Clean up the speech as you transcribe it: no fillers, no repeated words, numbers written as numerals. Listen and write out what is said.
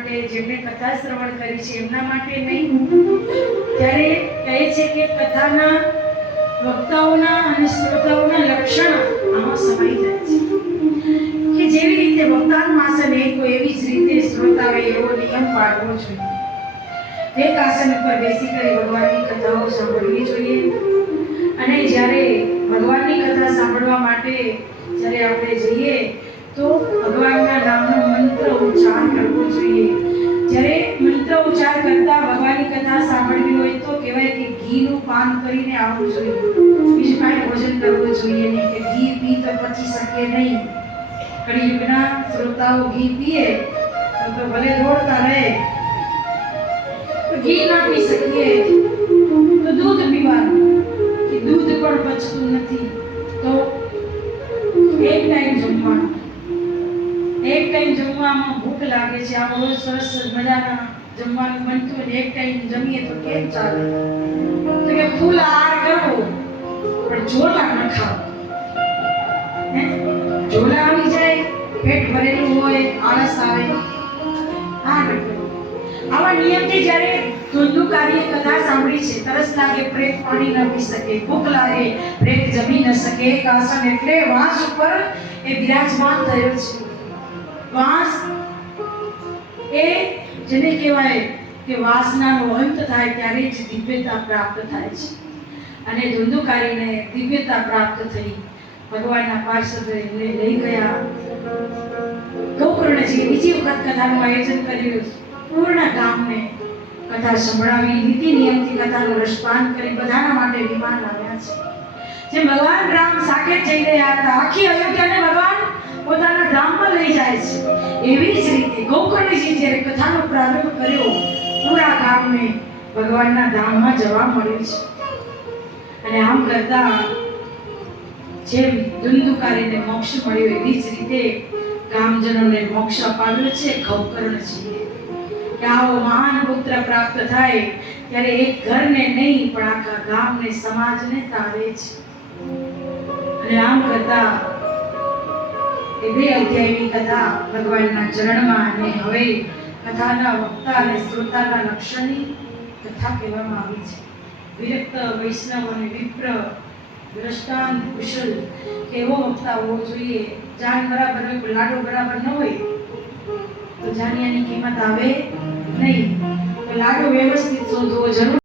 માટે, જેમણે કથા શ્રવણ કરી છે એમના માટે નહીં. ત્યારે કહે છે કે કથાના વક્તાઓના અને શ્રોતાઓના લક્ષણ આમાં સમાઈ જાય છે કે જેવી રીતે વક્તાનું આસન એક હોય એવી જ રીતે શ્રોતાએ એવો નિયમ પાળવો જોઈએ. એક આસન ઉપર બેસી કરી ભગવાનની કથાઓ સાંભળવી જોઈએ. અને જ્યારે ભગવાનની કથા સાંભળવા માટે જ્યારે આપણે જઈએ તો ભગવાનના નામનો મંત્ર ઉચ્ચાર કરવો જોઈએ. જ્યારે મંત્ર ઉચ્ચાર કરતા ભગવાનની કથા સાંભળવી હોય તો કહેવાય કે ઘીનું પાન કરીને આવવું જોઈએ. બીજું કાંઈ ભોજન કરવું જોઈએ નહીં કે ઘી પી તો પચી શકે નહીં. કળિયુગના શ્રોતાઓ ઘી પીએ તો ભલે દોડતા રહે, ઘી ના પી શકીએ તો દૂધ પીવાનું, કે દૂધ પણ પચતું નથી તો એક ટાઈમ જમવાનું. એક ટાઈમ જમવામાં ભૂખ લાગે છે, આ બહુ સરસ મજાના જમવાનું બનતું હોય એક ટાઈમ જમીએ તો કેમ ચાલે? તો કે ફૂલ આહાર કરવો પણ ઝોલા ન ખાવ. ઝોલા આવી જાય, પેટ ભરેલું હોય, આળસ આવે, આ ન કરવું. આવા નિયમથી જ્યારે ધુંધુકારીએ કથા સાંભળી છે, તરસ લાગે પ્રેત પાણી ન પી શકે, ભૂખ લાગે પ્રેત જમી ન શકે, એક આસન એટલે વાંસ ઉપર એ બિરાજમાન થયો છે. વાંસ એ જેને કહેવાય કે વાસનાનો અંત થાય ત્યારે જ દિવ્યતા પ્રાપ્ત થાય છે. અને ધુંધુકારીને દિવ્યતા પ્રાપ્ત થઈ. ભગવાનના પાર્ષદ એમને લઈ ગયા. ગોકર્ણજીએ બીજી વખત કથાનું આયોજન કર્યું. પૂર્ણ ગામને કથા સંભળાવી, નીતિ નિયમથી કથાનું રસપાન કરી બધાના માટે વિમાન આવ્યા છે. જે ભગવાન રામ સાકેત જઈ રહ્યા હતા, આખી અયોધ્યાને ભગવાન પોતાના ધામમાં લઈ જાય છે, એવી જ રીતે ગોકર્ણજી જ્યારે કથાનો પ્રારંભ કર્યો, પૂરા ગામને ભગવાનના ધામમાં જવા મળ્યું છે. અને આમ કરતા જેમ ધુંધુકારીને મોક્ષ મળ્યો એવી જ રીતે ગામજનોને મોક્ષ અપાવ્યો છે ગોકર્ણજીએ. કે આવો મહાન પુત્ર પ્રાપ્ત થાય ત્યારે એક ઘરને નહીં પણ આખા ગામને, સમાજને તારે છે. અને આમ કરતા એ 2 અધ્યાયની કથા ભગવાનના ચરણમાં. અને હવે કથાના વક્તા અને શ્રોતાના લક્ષણની કથા કહેવામાં આવી છે. વિરક્ત, વૈષ્ણવ અને વિપ્ર, દ્રષ્ટાંત, કુશલ એવો વક્તા હોવો જોઈએ. જાન બરાબર હોય પણ લાડો બરાબર ન હોય તો જાનિયાની કિંમત આવે નહીં. તો લાડો વ્યવસ્થિત શોધવો જરૂર.